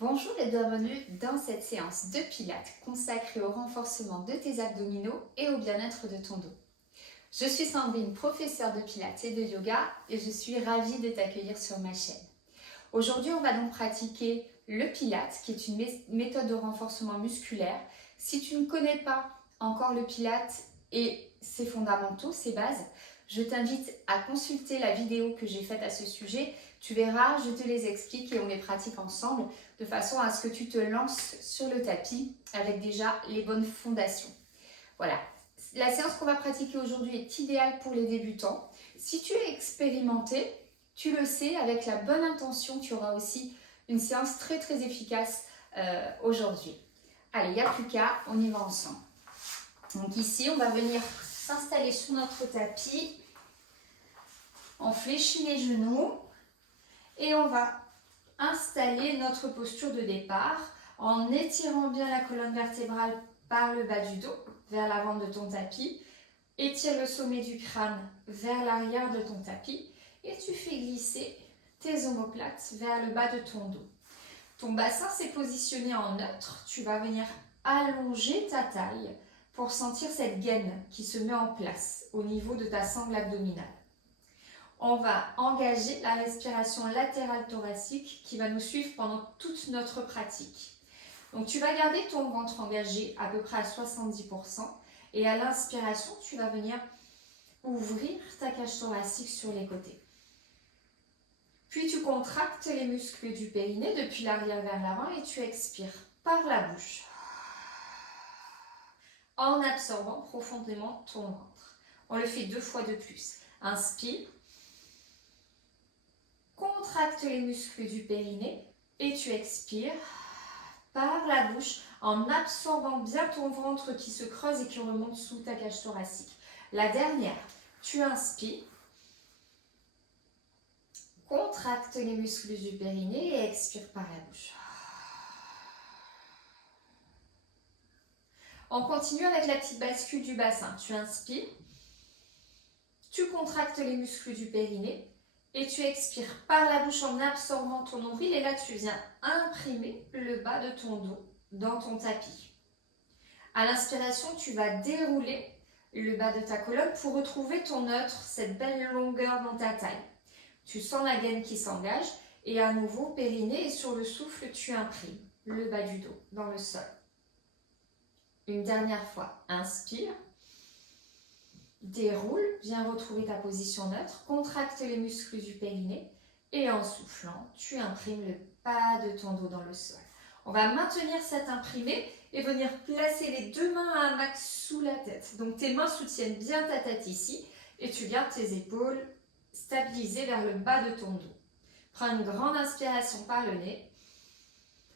Bonjour et bienvenue dans cette séance de pilates consacrée au renforcement de tes abdominaux et au bien-être de ton dos. Je suis Sandrine, professeure de pilates et de yoga et je suis ravie de t'accueillir sur ma chaîne. Aujourd'hui, on va donc pratiquer le pilates qui est une méthode de renforcement musculaire. Si tu ne connais pas encore le pilates et ses fondamentaux, ses bases, je t'invite à consulter la vidéo que j'ai faite à ce sujet. Tu verras, je te les explique et on les pratique ensemble de façon à ce que tu te lances sur le tapis avec déjà les bonnes fondations. Voilà, la séance qu'on va pratiquer aujourd'hui est idéale pour les débutants. Si tu es expérimenté, tu le sais, avec la bonne intention, tu auras aussi une séance très efficace aujourd'hui. Allez, il n'y a plus qu'à, on y va ensemble. Donc ici, on va venir s'installer sur notre tapis. On fléchit les genoux et on va installer notre posture de départ en étirant bien la colonne vertébrale par le bas du dos vers l'avant de ton tapis. Étire le sommet du crâne vers l'arrière de ton tapis et tu fais glisser tes omoplates vers le bas de ton dos. Ton bassin s'est positionné en neutre. Tu vas venir allonger ta taille pour sentir cette gaine qui se met en place au niveau de ta sangle abdominale. On va engager la respiration latérale thoracique qui va nous suivre pendant toute notre pratique. Donc tu vas garder ton ventre engagé à peu près à 70% et à l'inspiration, tu vas venir ouvrir ta cage thoracique sur les côtés. Puis tu contractes les muscles du périnée depuis l'arrière vers l'avant et tu expires par la bouche en absorbant profondément ton ventre. On le fait 2 fois de plus. Inspire. Contracte les muscles du périnée et tu expires par la bouche en absorbant bien ton ventre qui se creuse et qui remonte sous ta cage thoracique. La dernière, tu inspires, contracte les muscles du périnée et expire par la bouche. On continue avec la petite bascule du bassin. Tu inspires, tu contractes les muscles du périnée et tu expires par la bouche en absorbant ton nombril et là tu viens imprimer le bas de ton dos dans ton tapis. À l'inspiration, tu vas dérouler le bas de ta colonne pour retrouver ton neutre, cette belle longueur dans ta taille. Tu sens la gaine qui s'engage et à nouveau périnée et sur le souffle, tu imprimes le bas du dos dans le sol. Une dernière fois, inspire. Déroule, viens retrouver ta position neutre, contracte les muscles du périnée et en soufflant, tu imprimes le bas de ton dos dans le sol. On va maintenir cet imprimé et venir placer les 2 mains à un max sous la tête. Donc tes mains soutiennent bien ta tête ici et tu gardes tes épaules stabilisées vers le bas de ton dos. Prends une grande inspiration par le nez.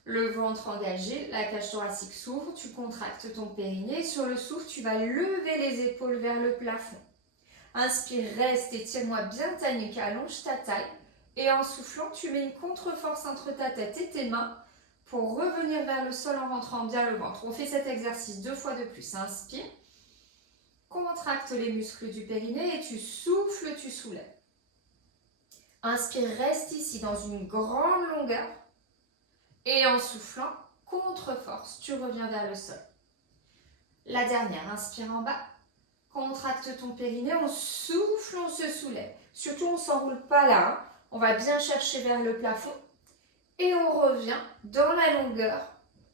Le ventre engagé, la cage thoracique s'ouvre, tu contractes ton périnée. Sur le souffle, tu vas lever les épaules vers le plafond. Inspire, reste, étire-moi bien ta nuque, allonge ta taille. Et en soufflant, tu mets une contre-force entre ta tête et tes mains pour revenir vers le sol en rentrant bien le ventre. On fait cet exercice 2 fois de plus. Inspire, contracte les muscles du périnée et tu souffles, tu soulèves. Inspire, reste ici dans une grande longueur. Et en soufflant, contre-force, tu reviens vers le sol. La dernière, inspire en bas, contracte ton périnée, on souffle, on se soulève. Surtout, on ne s'enroule pas là, hein. On va bien chercher vers le plafond. Et on revient dans la longueur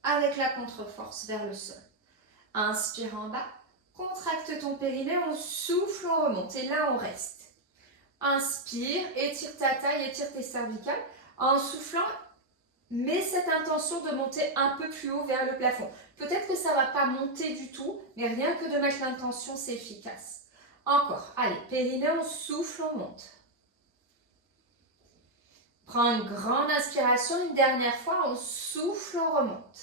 avec la contre-force vers le sol. Inspire en bas, contracte ton périnée, on souffle, on remonte. Et là, on reste. Inspire, étire ta taille, étire tes cervicales. En soufflant, mets cette intention de monter un peu plus haut vers le plafond. Peut-être que ça ne va pas monter du tout, mais rien que de mettre l'intention, c'est efficace. Encore. Allez, périnée, on souffle, on monte. Prends une grande inspiration, une dernière fois, on souffle, on remonte.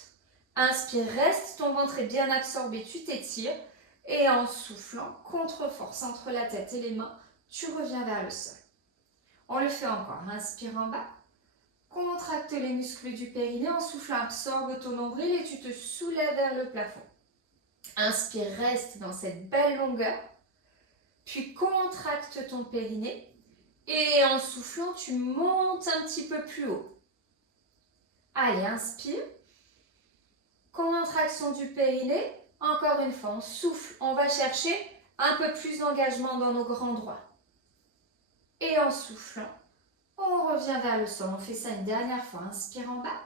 Inspire, reste, ton ventre est bien absorbé, tu t'étires. Et en soufflant, contre-force entre la tête et les mains, tu reviens vers le sol. On le fait encore. Inspire en bas. Contracte les muscles du périnée, en soufflant, absorbe ton nombril et tu te soulèves vers le plafond. Inspire, reste dans cette belle longueur, puis contracte ton périnée et en soufflant, tu montes un petit peu plus haut. Allez, inspire. Contraction du périnée. Encore une fois, on souffle. On va chercher un peu plus d'engagement dans nos grands droits. Et en soufflant, on revient vers le sol. On fait ça une dernière fois. Inspire en bas.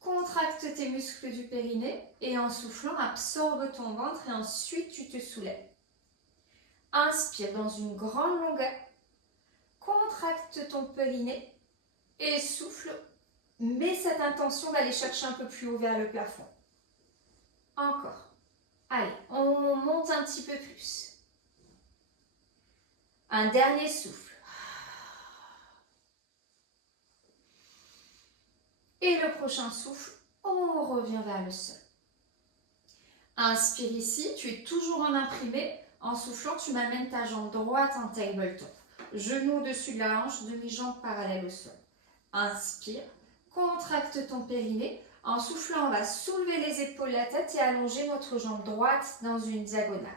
Contracte tes muscles du périnée. Et en soufflant, absorbe ton ventre et ensuite tu te soulèves. Inspire dans une grande longueur. Contracte ton périnée. Et souffle. Mets cette intention d'aller chercher un peu plus haut vers le plafond. Encore. Allez, on monte un petit peu plus. Un dernier souffle. Et le prochain souffle, on revient vers le sol. Inspire ici, tu es toujours en imprimé. En soufflant, tu m'amènes ta jambe droite en tabletop. Genou au-dessus de la hanche, demi-jambe parallèle au sol. Inspire, contracte ton périnée. En soufflant, on va soulever les épaules, la tête et allonger notre jambe droite dans une diagonale.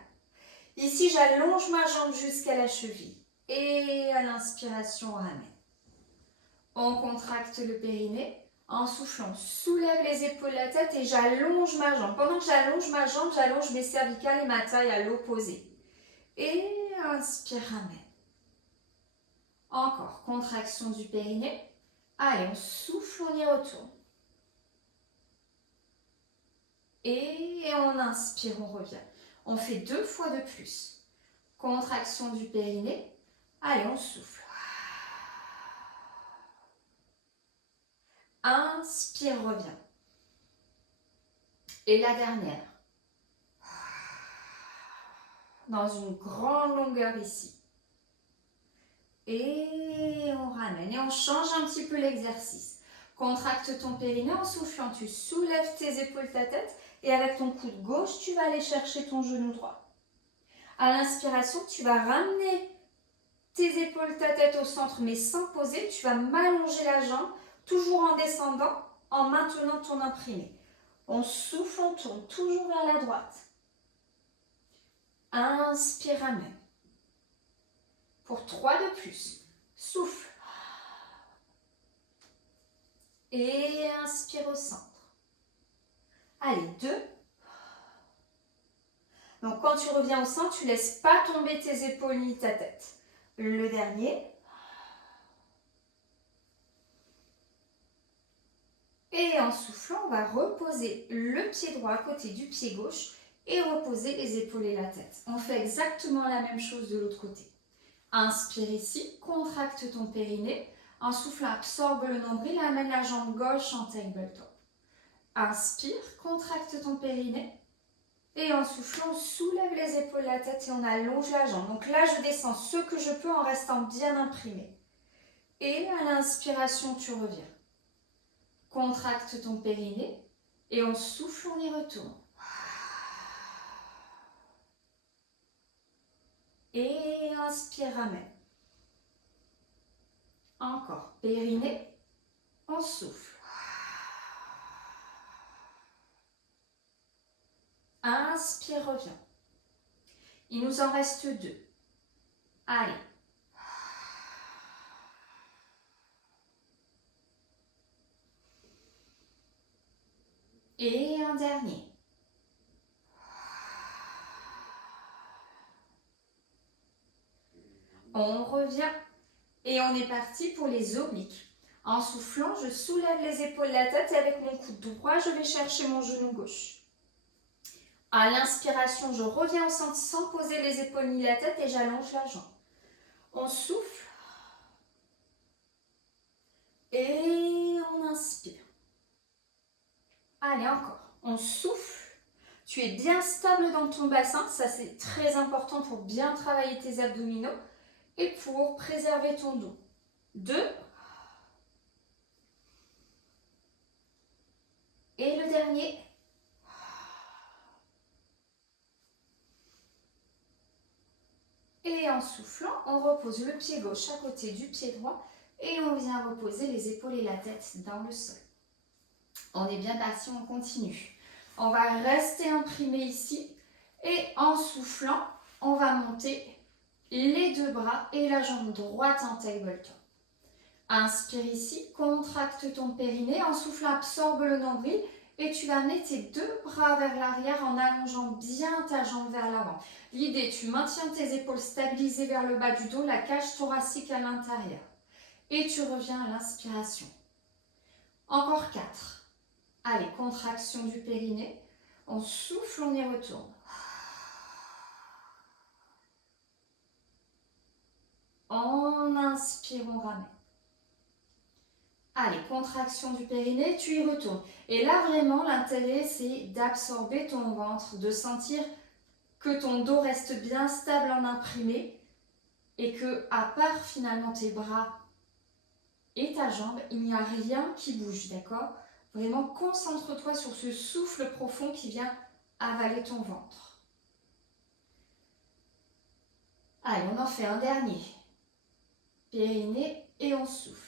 Ici, j'allonge ma jambe jusqu'à la cheville. Et à l'inspiration, on ramène. On contracte le périnée. En soufflant, soulève les épaules, la tête et j'allonge ma jambe. Pendant que j'allonge ma jambe, j'allonge mes cervicales et ma taille à l'opposé. Et inspire, ramène. Encore, contraction du périnée. Allez, on souffle, on y retourne. Et on inspire, on revient. On fait 2 fois de plus. Contraction du périnée. Allez, on souffle. Inspire, reviens. Et la dernière. Dans une grande longueur ici. Et on ramène. Et on change un petit peu l'exercice. Contracte ton périnée en soufflant. Tu soulèves tes épaules, ta tête. Et avec ton coude gauche, tu vas aller chercher ton genou droit. À l'inspiration, tu vas ramener tes épaules, ta tête au centre, mais sans poser. Tu vas m'allonger la jambe, toujours en descendant, en maintenant ton imprimé. On souffle, on tourne toujours vers la droite. Inspire, ramène. Pour 3 de plus. Souffle. Et inspire au centre. Allez, 2. Donc quand tu reviens au centre, tu ne laisses pas tomber tes épaules ni ta tête. Le dernier. Et en soufflant, on va reposer le pied droit à côté du pied gauche et reposer les épaules et la tête. On fait exactement la même chose de l'autre côté. Inspire ici, contracte ton périnée. En soufflant, absorbe le nombril et amène la jambe gauche en tabletop. Inspire, contracte ton périnée. Et en soufflant, on soulève les épaules, la tête et on allonge la jambe. Donc là, je descends ce que je peux en restant bien imprimé. Et à l'inspiration, tu reviens. Contracte ton périnée et on souffle, on y retourne. Et inspire, ramène. Encore, périnée, on souffle. Inspire, reviens. Il nous en reste 2. Allez. Et un dernier. On revient et on est parti pour les obliques. En soufflant, je soulève les épaules, la tête et avec mon coude droit, je vais chercher mon genou gauche. À l'inspiration, je reviens au centre sans poser les épaules ni la tête et j'allonge la jambe. On souffle et on inspire. Allez, encore. On souffle. Tu es bien stable dans ton bassin. Ça, c'est très important pour bien travailler tes abdominaux et pour préserver ton dos. 2. Et le dernier. Et en soufflant, on repose le pied gauche à côté du pied droit et on vient reposer les épaules et la tête dans le sol. On est bien parti, on continue. On va rester imprimé ici et en soufflant, on va monter les 2 bras et la jambe droite en tabletop. Inspire ici, contracte ton périnée. En soufflant, absorbe le nombril. Et tu vas amener tes deux bras vers l'arrière en allongeant bien ta jambe vers l'avant. L'idée, tu maintiens tes épaules stabilisées vers le bas du dos, la cage thoracique à l'intérieur. Et tu reviens à l'inspiration. Encore 4. Allez, contraction du périnée. On souffle, on y retourne. On inspire, on ramène. Allez, contraction du périnée, tu y retournes. Et là, vraiment, l'intérêt, c'est d'absorber ton ventre, de sentir que ton dos reste bien stable en imprimé et que, à part finalement tes bras et ta jambe, il n'y a rien qui bouge, d'accord? Vraiment, concentre-toi sur ce souffle profond qui vient avaler ton ventre. Allez, on en fait un dernier. Périnée et on souffle.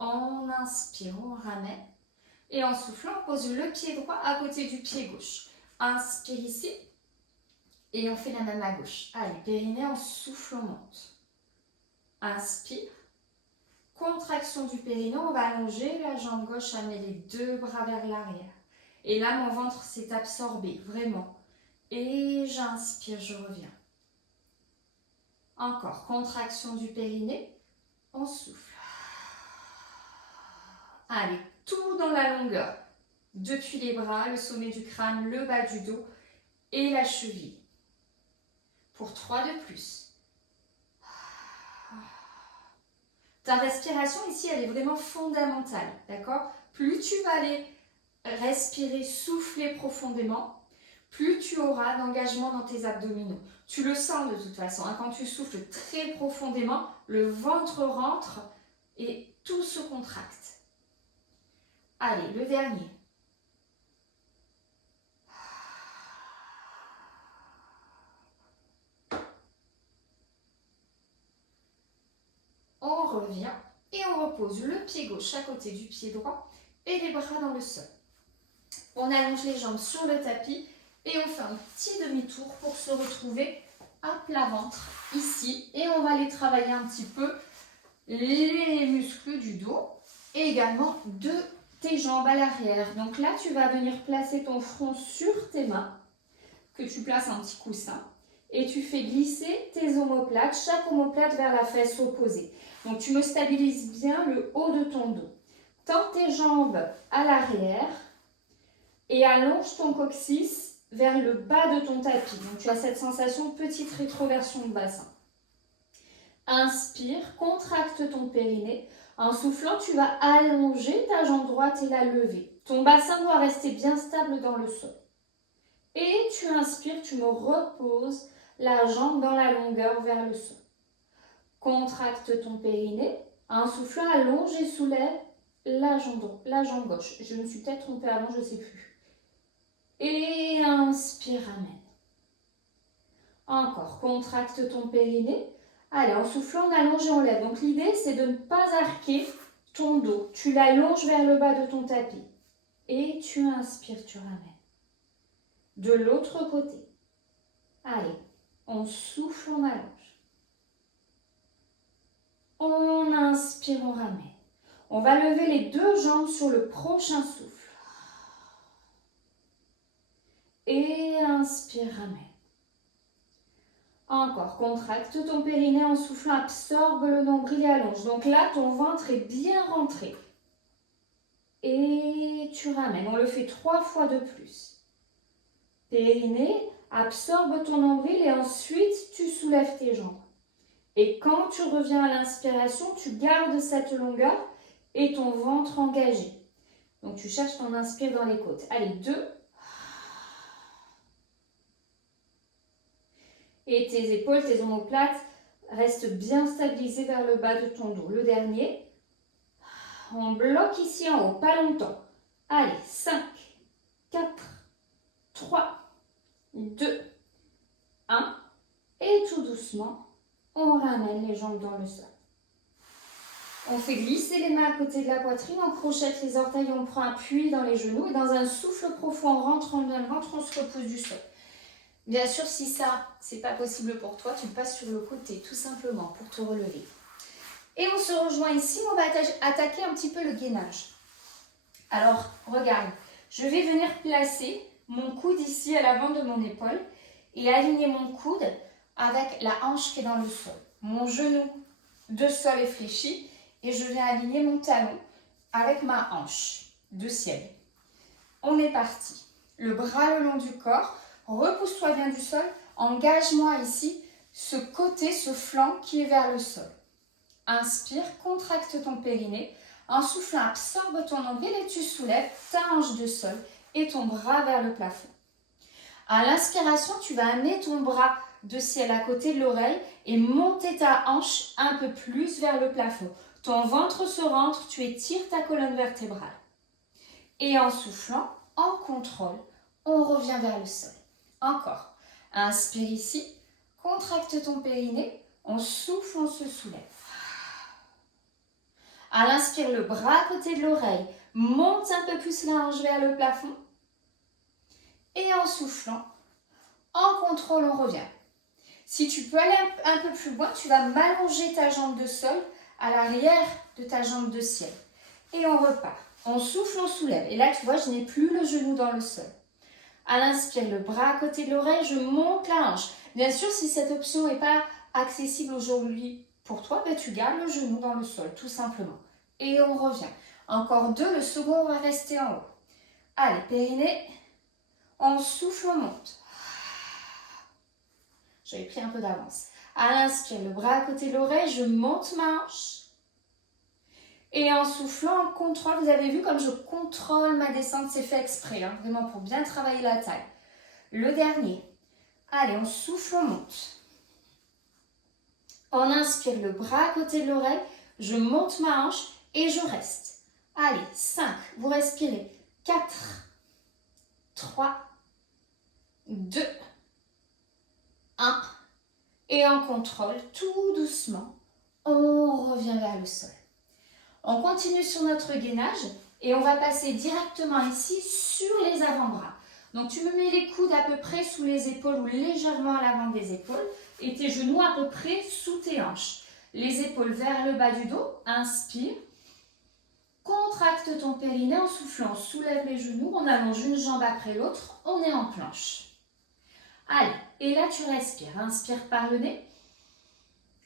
On inspire, on ramène. Et en soufflant, on pose le pied droit à côté du pied gauche. Inspire ici. Et on fait la même à gauche. Allez, périnée, on souffle, on monte. Inspire. Contraction du périnée, on va allonger la jambe gauche, amener les deux bras vers l'arrière. Et là, mon ventre s'est absorbé, vraiment. Et j'inspire, je reviens. Encore, contraction du périnée, on souffle. Allez, tout dans la longueur. Depuis les bras, le sommet du crâne, le bas du dos et la cheville. Pour 3 de plus. Ta respiration ici, elle est vraiment fondamentale, d'accord? Plus tu vas aller respirer, souffler profondément, plus tu auras d'engagement dans tes abdominaux. Tu le sens de toute façon, hein, quand tu souffles très profondément, le ventre rentre et tout se contracte. Allez, le dernier. On revient et on repose le pied gauche à côté du pied droit et les bras dans le sol. On allonge les jambes sur le tapis et on fait un petit demi-tour pour se retrouver à plat ventre ici. Et on va aller travailler un petit peu les muscles du dos et également de tes jambes à l'arrière. Donc là, tu vas venir placer ton front sur tes mains, que tu places un petit coussin. Et tu fais glisser tes omoplates, chaque omoplate vers la fesse opposée. Donc tu me stabilises bien le haut de ton dos. Tends tes jambes à l'arrière et allonge ton coccyx vers le bas de ton tapis. Donc tu as cette sensation de petite rétroversion de bassin. Inspire, contracte ton périnée. En soufflant, tu vas allonger ta jambe droite et la lever. Ton bassin doit rester bien stable dans le sol. Et tu inspires, tu me reposes la jambe dans la longueur vers le sol. Contracte ton périnée. En soufflant, allonge et soulève la jambe gauche. Je me suis peut-être trompée avant, je ne sais plus. Et inspire, ramène. Encore, contracte ton périnée. Allez, en soufflant, on allonge et on lève. Donc l'idée, c'est de ne pas arquer ton dos. Tu l'allonges vers le bas de ton tapis. Et tu inspires, tu ramènes. De l'autre côté. Allez, on souffle, on allonge. On inspire, on ramène. On va lever les deux jambes sur le prochain souffle. Et inspire, ramène. Encore, contracte ton périnée en soufflant, absorbe le nombril et allonge. Donc là, ton ventre est bien rentré. Et tu ramènes. On le fait 3 fois de plus. Périnée, absorbe ton nombril et ensuite tu soulèves tes jambes. Et quand tu reviens à l'inspiration, tu gardes cette longueur et ton ventre engagé. Donc tu cherches ton inspire dans les côtes. Allez, 2. Et tes épaules, tes omoplates restent bien stabilisées vers le bas de ton dos. Le dernier. On bloque ici en haut, pas longtemps. Allez, 5, 4, 3, 2, 1. Et tout doucement, on ramène les jambes dans le sol. On fait glisser les mains à côté de la poitrine, on crochette les orteils, on prend appui dans les genoux. Et dans un souffle profond, on rentre, on vient, on se repose du sol. Bien sûr, si ça, c'est pas possible pour toi, tu passes sur le côté, tout simplement, pour te relever. Et on se rejoint ici, on va attaquer un petit peu le gainage. Alors, regarde, je vais venir placer mon coude ici à l'avant de mon épaule et aligner mon coude avec la hanche qui est dans le sol. Mon genou de sol est fléchi et je viens aligner mon talon avec ma hanche de ciel. On est parti. Le bras le long du corps, repousse-toi bien du sol, engage-moi ici ce côté, ce flanc qui est vers le sol. Inspire, contracte ton périnée. En soufflant, absorbe ton nombril et tu soulèves ta hanche de sol et ton bras vers le plafond. À l'inspiration, tu vas amener ton bras de ciel à côté de l'oreille et monter ta hanche un peu plus vers le plafond. Ton ventre se rentre, tu étires ta colonne vertébrale. Et en soufflant, en contrôle, on revient vers le sol. Encore. Inspire ici, contracte ton périnée, on souffle, on se soulève. À l'inspire, le bras à côté de l'oreille, monte un peu plus la hanche vers le plafond. Et en soufflant, en contrôle, on revient. Si tu peux aller un peu plus loin, tu vas m'allonger ta jambe de sol à l'arrière de ta jambe de ciel. Et on repart. On souffle, on soulève. Et là, tu vois, je n'ai plus le genou dans le sol. À l'inspire, le bras à côté de l'oreille, je monte la hanche. Bien sûr, si cette option n'est pas accessible aujourd'hui pour toi, ben tu gardes le genou dans le sol, tout simplement. Et on revient. Encore deux, le second, on va rester en haut. Allez, périnée, on souffle, on monte. J'avais pris un peu d'avance. À l'inspire, le bras à côté de l'oreille, je monte ma hanche. Et en soufflant, on contrôle. Vous avez vu comme je contrôle ma descente, c'est fait exprès, hein, vraiment pour bien travailler la taille. Le dernier. Allez, on souffle, on monte. On inspire, le bras à côté de l'oreille, je monte ma hanche et je reste. Allez, 5, vous respirez. 4, 3, 2, 1. Et en contrôle, tout doucement, on revient vers le sol. On continue sur notre gainage et on va passer directement ici sur les avant-bras. Donc tu me mets les coudes à peu près sous les épaules ou légèrement à l'avant des épaules et tes genoux à peu près sous tes hanches. Les épaules vers le bas du dos, inspire. Contracte ton périnée en soufflant, soulève les genoux, on allonge une jambe après l'autre, on est en planche. Allez, et là tu respires, inspire par le nez.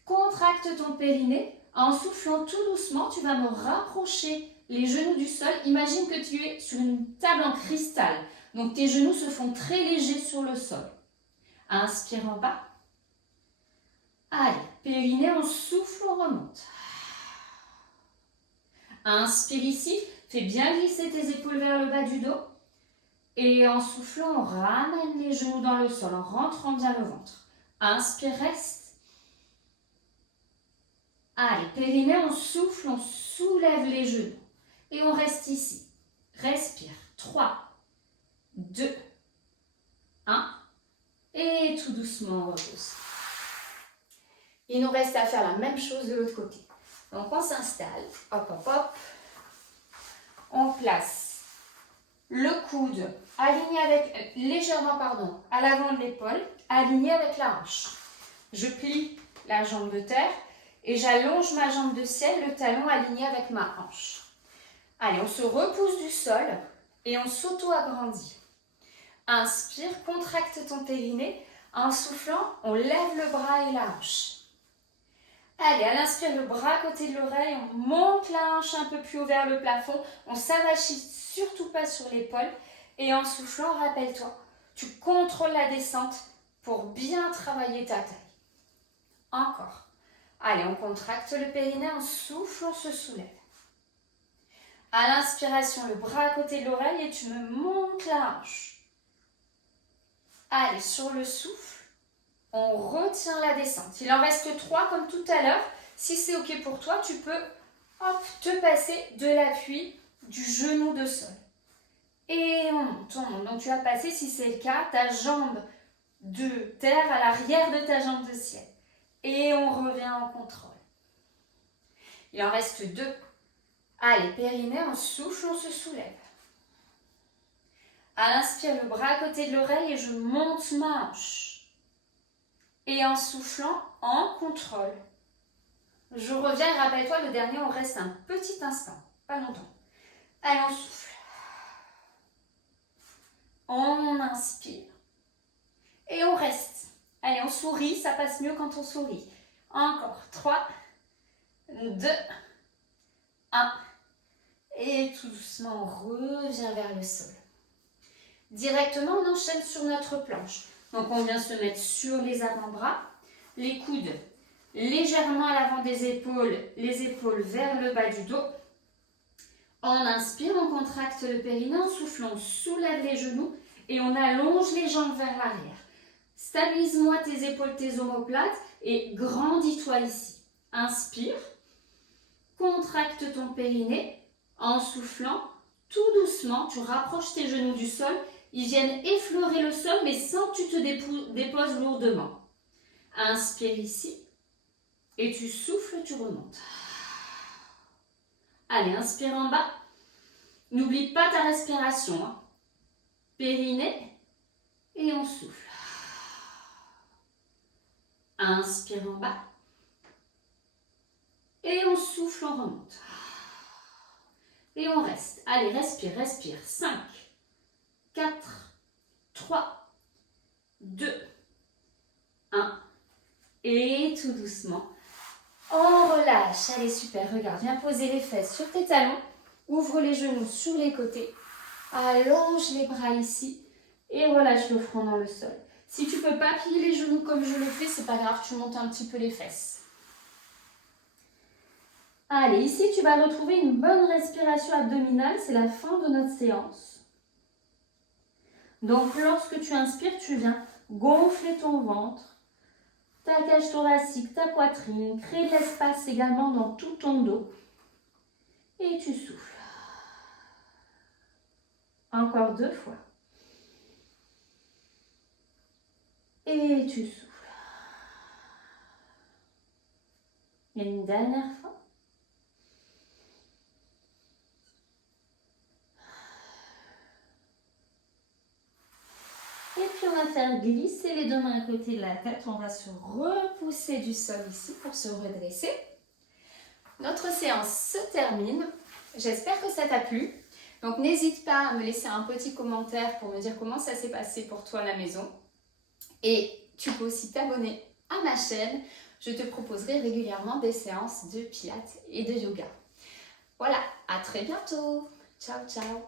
Contracte ton périnée. En soufflant tout doucement, tu vas me rapprocher les genoux du sol. Imagine que tu es sur une table en cristal. Donc tes genoux se font très légers sur le sol. Inspire en bas. Allez, périnée, on souffle, on remonte. Inspire ici, fais bien glisser tes épaules vers le bas du dos. Et en soufflant, on ramène les genoux dans le sol en rentrant bien le ventre. Inspire, reste. Allez, périnée, on souffle, on soulève les genoux. Et on reste ici. Respire. 3, 2, 1. Et tout doucement, on repose. Il nous reste à faire la même chose de l'autre côté. Donc, on s'installe. Hop, hop, hop. On place le coude aligné avec, légèrement, à l'avant de l'épaule, aligné avec la hanche. Je plie la jambe de terre. Et j'allonge ma jambe de ciel, le talon aligné avec ma hanche. Allez, on se repousse du sol et on s'auto-agrandit. Inspire, contracte ton périnée. En soufflant, on lève le bras et la hanche. Allez, à l'inspire, le bras à côté de l'oreille, on monte la hanche un peu plus haut vers le plafond. On s'avachit surtout pas sur l'épaule. Et en soufflant, rappelle-toi, tu contrôles la descente pour bien travailler ta taille. Encore. Allez, on contracte le périnée, on souffle, on se soulève. À l'inspiration, le bras à côté de l'oreille et tu me montes la hanche. Allez, sur le souffle, on retient la descente. Il en reste 3 comme tout à l'heure. Si c'est OK pour toi, tu peux te passer de l'appui du genou de sol. Et on monte, on monte. Donc tu vas passer, si c'est le cas, ta jambe de terre à l'arrière de ta jambe de ciel. Et on revient en contrôle. Il en reste 2. Allez, périnée, on souffle, on se soulève. À l'inspire, le bras à côté de l'oreille et je monte ma hanche. Et en soufflant, en contrôle. Je reviens et rappelle-toi, le dernier, on reste un petit instant, pas longtemps. Allez, on souffle. On inspire. Et on reste. Allez, on sourit, ça passe mieux quand on sourit. Encore. 3, 2, 1. Et tout doucement, on revient vers le sol. Directement, on enchaîne sur notre planche. Donc, on vient se mettre sur les avant-bras, les coudes légèrement à l'avant des épaules, les épaules vers le bas du dos. On inspire, on contracte le périnée, en soufflant, on soulève les genoux et on allonge les jambes vers l'arrière. Stabilise-moi tes épaules, tes omoplates et grandis-toi ici. Inspire, contracte ton périnée en soufflant. Tout doucement, tu rapproches tes genoux du sol. Ils viennent effleurer le sol, mais sans que tu te déposes lourdement. Inspire ici. Et tu souffles, tu remontes. Allez, inspire en bas. N'oublie pas ta respiration. Hein. Périnée. Et on souffle. Inspire en bas. Et on souffle, on remonte. Et on reste. Allez, respire, respire. 5, 4, 3, 2, 1. Et tout doucement, on relâche. Allez, super. Regarde, viens poser les fesses sur tes talons. Ouvre les genoux sur les côtés. Allonge les bras ici. Et relâche le front dans le sol. Si tu ne peux pas plier les genoux comme je le fais, c'est pas grave, tu montes un petit peu les fesses. Allez, ici, tu vas retrouver une bonne respiration abdominale. C'est la fin de notre séance. Donc, lorsque tu inspires, tu viens gonfler ton ventre, ta cage thoracique, ta poitrine. Crée de l'espace également dans tout ton dos. Et tu souffles. Encore 2 fois. Et tu souffles. Et une dernière fois. Et puis on va faire glisser les 2 mains à côté de la tête. On va se repousser du sol ici pour se redresser. Notre séance se termine. J'espère que ça t'a plu. Donc n'hésite pas à me laisser un petit commentaire pour me dire comment ça s'est passé pour toi à la maison. Et tu peux aussi t'abonner à ma chaîne. Je te proposerai régulièrement des séances de pilates et de yoga. Voilà, à très bientôt. Ciao, ciao.